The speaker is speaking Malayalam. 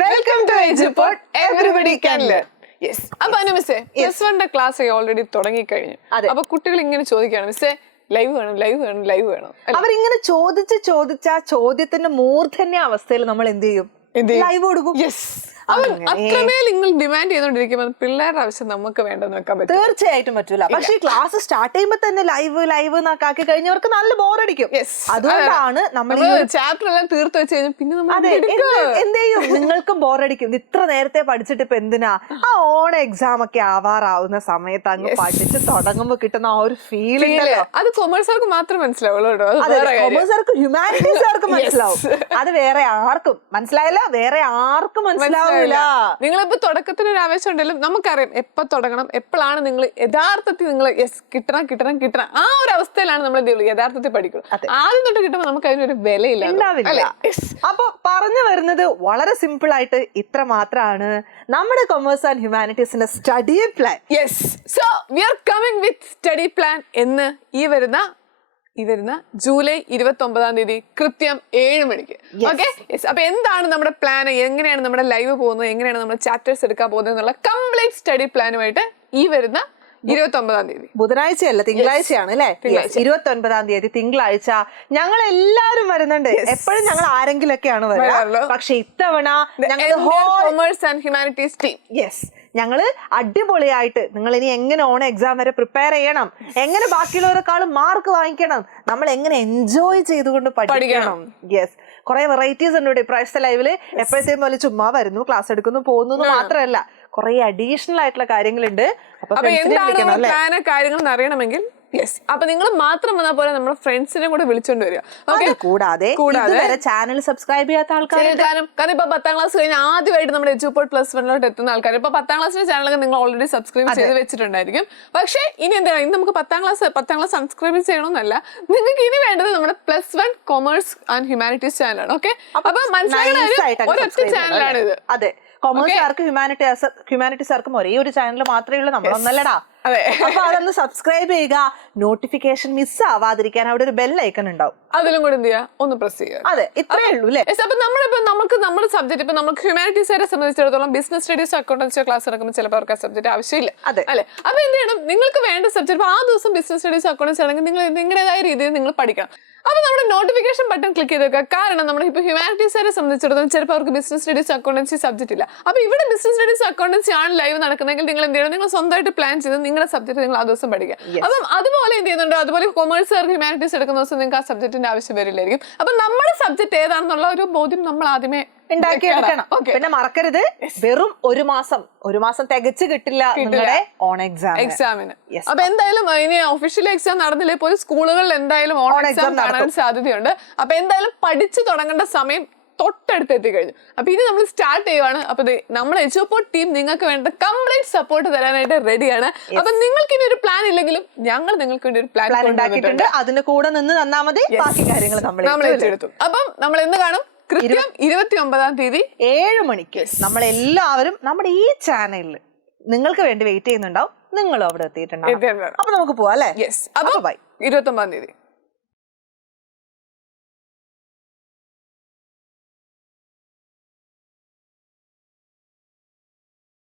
Welcome to EduPod. Everybody can learn. Yes. അപ്പൊ അനുമിസ്സേ പ്ലസ് വണ്ണിന്റെ ക്ലാസ് ഓൾറെഡി തുടങ്ങി കഴിഞ്ഞു. അപ്പൊ കുട്ടികൾ ഇങ്ങനെ ചോദിക്കുകയാണ്, മിസ്സേ ലൈവ് വേണം. അവരിങ്ങനെ ചോദിച്ച ചോദ്യത്തിന്റെ മൂർധന്യ അവസ്ഥയിൽ നമ്മൾ എന്ത് ചെയ്യും? ലൈവ് കൊടുക്കും. അത്രമേൽ നിങ്ങൾ ഡിമാൻഡ് ചെയ്തോണ്ടിരിക്കുമ്പോൾ പിള്ളേരുടെ ആവശ്യം നമുക്ക് വേണ്ടെന്ന് വെക്കാൻ പറ്റും. തീർച്ചയായിട്ടും പറ്റൂല. പക്ഷേ ക്ലാസ് സ്റ്റാർട്ട് ചെയ്യുമ്പോൾ തന്നെ ലൈവ് ആക്കി കഴിഞ്ഞവർക്ക് നല്ല ബോറടിക്കും. അതുകൊണ്ടാണ് നമ്മൾ ചാപ്റ്റർ എല്ലാം തീർത്ത് വെച്ച് കഴിഞ്ഞാൽ പിന്നെ എന്ത് ചെയ്യും? നിങ്ങൾക്കും ബോറടിക്കും. ഇത്ര നേരത്തെ പഠിച്ചിട്ട് ഇപ്പൊ എന്തിനാ? ആ ഓണ എക്സാം ഒക്കെ ആവാറാവുന്ന സമയത്ത് അങ്ങ് പഠിച്ച് തുടങ്ങുമ്പോ കിട്ടുന്ന ആ ഒരു ഫീൽ ഉണ്ടല്ലോ, അത് കൊമേഴ്സുകാർക്ക് മാത്രം മനസ്സിലാവുള്ളൂ. കൊമേഴ്സുകാർക്ക് ഹ്യൂമാനിറ്റീസുകാർക്ക് മനസ്സിലാവും. അത് വേറെ ആർക്കും മനസ്സിലായില്ല, വേറെ ആർക്കും മനസ്സിലാവും. നിങ്ങളിപ്പോ തുടക്കത്തിന് ഒരു ആവേശം ഉണ്ടെങ്കിലും നമുക്കറിയാം എപ്പോ തുടങ്ങണം, എപ്പോഴാണ് നിങ്ങൾ യഥാർത്ഥത്തിൽ നിങ്ങൾ കിട്ടണം ആ ഒരു അവസ്ഥയിലാണ് നമ്മൾ എന്ത് ചെയ്യുള്ളൂ, യഥാർത്ഥത്തിൽ പഠിക്കുള്ളൂ. ആദ്യം തൊട്ട് കിട്ടുമ്പോൾ നമുക്ക് അതിനൊരു വിലയില്ല. അപ്പൊ പറഞ്ഞു വരുന്നത് വളരെ സിമ്പിൾ ആയിട്ട് ഇത്ര മാത്രമാണ് നമ്മുടെ കൊമേഴ്സ് ആൻഡ് ഹ്യൂമാനിറ്റീസിന്റെ study plan. Yes, so we are coming with study plan എന്ന് ഈ വരുന്ന ജൂലൈ 29 കൃത്യം 7 മണിക്ക്. ഓക്കെ, അപ്പൊ എന്താണ് നമ്മുടെ പ്ലാൻ, എങ്ങനെയാണ് നമ്മുടെ ലൈവ് പോകുന്നത്, എങ്ങനെയാണ് നമ്മൾ ചാപ്റ്റേഴ്സ് എടുക്കാൻ പോകുന്നത് എന്നുള്ള കംപ്ലീറ്റ് സ്റ്റഡി പ്ലാനുമായിട്ട് ഈ വരുന്ന 29 ബുധനാഴ്ചയല്ല, തിങ്കളാഴ്ചയാണ് അല്ലെ? 29 തിങ്കളാഴ്ച ഞങ്ങൾ എല്ലാവരും വരുന്നുണ്ട്. എപ്പോഴും ഞങ്ങൾ ആരെങ്കിലൊക്കെയാണ് വരുന്നത്, പക്ഷെ ഇത്തവണ commerce and humanities team. Yes, ഞങ്ങള് അടിപൊളിയായിട്ട് നിങ്ങൾ ഇനി എങ്ങനെ ഓണം എക്സാം വരെ പ്രിപ്പയർ ചെയ്യണം, എങ്ങനെ ബാക്കിയുള്ളവരെക്കാളും മാർക്ക് വാങ്ങിക്കണം, നമ്മൾ എങ്ങനെ എൻജോയ് ചെയ്തുകൊണ്ട് പഠിക്കണം. യെസ്, കുറെ വെറൈറ്റീസ് ഉണ്ട് ഇവിടെ. ഇപ്രാവശ്യത്തെ ലൈവില് എപ്പോഴത്തെയും പോലെ ചുമ്മാ വരുന്നു, ക്ലാസ് എടുക്കുന്നു, പോകുന്നു മാത്രമല്ല, കുറെ അഡീഷണൽ ആയിട്ടുള്ള കാര്യങ്ങളുണ്ട്. കാര്യങ്ങൾ അറിയണമെങ്കിൽ അപ്പൊ നിങ്ങൾ മാത്രം വന്നാൽ പോലെ നമ്മുടെ ഫ്രണ്ട്സിനെ കൂടെ വിളിച്ചോണ്ട് വരിക. കൂടാതെ ചാനൽ സബ്സ്ക്രൈബ് ചെയ്യാത്ത ആൾക്കാർ, കാരണം ഇപ്പൊ 10ാം ക്ലാസ് കഴിഞ്ഞ് ആദ്യമായിട്ട് നമ്മുടെ EduPod +1 എത്തുന്ന ആൾക്കാർ, ഇപ്പൊ 10ാം ക്ലാസ്സിന്റെ ചാനലൊക്കെ നിങ്ങൾ ഓൾറെഡി സബ്സ്ക്രൈബ് ചെയ്ത് വെച്ചിട്ടുണ്ടായിരിക്കും. പക്ഷേ ഇനി എന്താണ്, ഇനി നമുക്ക് 10ാം ക്ലാസ് സബ്സ്ക്രൈബ് ചെയ്യണമെന്നല്ല, നിങ്ങൾക്ക് ഇനി വേണ്ടത് നമ്മുടെ +1 കൊമേഴ്സ് ആൻഡ് ഹ്യൂമാനിറ്റീസ് ചാനലാണ്. ഓക്കെ, അപ്പൊ മനസ്സിലായ ഒരൊറ്റ ചാനലാണ് ഇത്. അതെ, കൊമേഴ്സുകാർക്കും ഹ്യൂമാനിറ്റീസുകാർക്കും ഒരേ ഒരു ചാനൽ മാത്രമേ ഉള്ളൂ, നമ്മളൊന്നല്ലടാ. അപ്പൊ അതൊന്ന് സബ്സ്ക്രൈബ് ചെയ്യുക. നോട്ടിഫിക്കേഷൻ മിസ് ആവാതിരിക്കാൻ അവിടെ ഒരു ബെൽ ഐക്കൺ ഉണ്ടാവും, അതിലും കൂടെ എന്ത് ചെയ്യുക, ഒന്ന് പ്രസ് ചെയ്യുക. അതെ, ഇത്രേ ഉള്ളൂ അല്ലേ? അപ്പൊ നമ്മുടെ സബ്ജക്ട് ഇപ്പൊ നമുക്ക് ഹ്യൂമാനിറ്റീസുകാരെ സംബന്ധിച്ചിടത്തോളം ബിസിനസ് സ്റ്റഡീസ് അക്കൗണ്ടൻസി ക്ലാസ് നടക്കുമ്പോൾ ചിലപ്പോൾ അവർക്ക് ആ സബ്ജക്ട് ആവശ്യമില്ല അല്ലെ? അപ്പൊ എന്ത് ചെയ്യണം, നിങ്ങൾക്ക് വേണ്ട സബ്ജക്ട് ആ ദിവസം ബിസിനസ് സ്റ്റഡീസ് അക്കൗണ്ടൻസി ആണെങ്കിൽ നിങ്ങൾ നിങ്ങളുടേതായ രീതിയിൽ നിങ്ങൾ പഠിക്കണം. അപ്പൊ നമ്മുടെ നോട്ടിഫിക്കേഷൻ ബട്ടൺ ക്ലിക്ക് ചെയ്ത് വെക്കുക. കാരണം നമ്മൾ ഇപ്പൊ ഹ്യൂമാനിറ്റീസുകാരെ സംബന്ധിച്ചിടത്തോളം ചിലപ്പോൾ അവർക്ക് ബിസിനസ് സ്റ്റഡീസ് അക്കൗണ്ടൻസി സബ്ജക്ട് ഇല്ല. അപ്പൊ ഇവിടെ ബിസിനസ് സ്റ്റഡീസ് അക്കൗണ്ടൻസി ആണ് ലൈവ് നടക്കുന്നതെങ്കിൽ നിങ്ങൾ എന്ത് ചെയ്യണം, നിങ്ങൾ സ്വന്തമായിട്ട് പ്ലാൻ ചെയ്ത് നിങ്ങളുടെ സബ്ജക്ട് നിങ്ങൾ ആ ദിവസം പഠിക്കുക. അപ്പം അതുപോലെ എന്ത് ചെയ്യുന്നുണ്ടോ, അതുപോലെ കൊമേഴ്സ് ഹ്യൂമാനിറ്റീസ് എടുക്കുന്ന ദിവസം നിങ്ങൾക്ക് ആ സബ്ജക്റ്റിന്റെ ആവശ്യം വരില്ലായിരിക്കും. അപ്പൊ നമ്മുടെ സബ്ജക്ട് ഏതാണെന്നുള്ള ഒരു ബോധ്യം നമ്മൾ ആദ്യമേ ഉണ്ടാക്കിയെടുക്കണം. പിന്നെ മറക്കരുത്, വെറും ഒരു മാസം തികച്ചു കിട്ടില്ല നിങ്ങളുടെ ഓൺ എക്സാമിന്. അപ്പൊ എന്തായാലും ഇനി ഒഫീഷ്യൽ എക്സാം നടന്നില്ലേ പോലും സ്കൂളുകളിൽ എന്തായാലും ഓൺ എക്സാം കാണാൻ സാധ്യതയുണ്ട്. അപ്പൊ എന്തായാലും പഠിച്ചു തുടങ്ങേണ്ട സമയം തൊട്ടടുത്ത് എത്തിക്കഴിഞ്ഞു. അപ്പൊ ഇനി നമ്മൾ സ്റ്റാർട്ട് ചെയ്യുവാണ്. അപ്പൊ നമ്മുടെ EduPod ടീം നിങ്ങൾക്ക് വേണ്ട കംപ്ലീറ്റ് സപ്പോർട്ട് തരാനായിട്ട് റെഡിയാണ്. അപ്പൊ നിങ്ങൾക്ക് ഇനി ഒരു പ്ലാൻ ഇല്ലെങ്കിലും ഞങ്ങൾ നിങ്ങൾക്ക് വേണ്ടി ഒരു പ്ലാൻ ഉണ്ടാക്കിയിട്ടുണ്ട്. അതിന് കൂടെ നിന്ന് തന്നാൽ മതി, ബാക്കി കാര്യങ്ങൾ നമ്മൾ ഏറ്റെടുത്തു. അപ്പം നമ്മൾ എന്ന് കാണും, കൃത്യം 29 7 മണിക്ക് നമ്മൾ എല്ലാവരും നമ്മുടെ ഈ ചാനലിൽ നിങ്ങൾക്ക് വേണ്ടി വെയിറ്റ് ചെയ്യുന്നുണ്ടാവും. നിങ്ങളും അവിടെ എത്തിയിട്ടുണ്ടാവും. അപ്പൊ നമുക്ക് പോവാം അല്ലേ? യെസ്, അപ്പൊ 29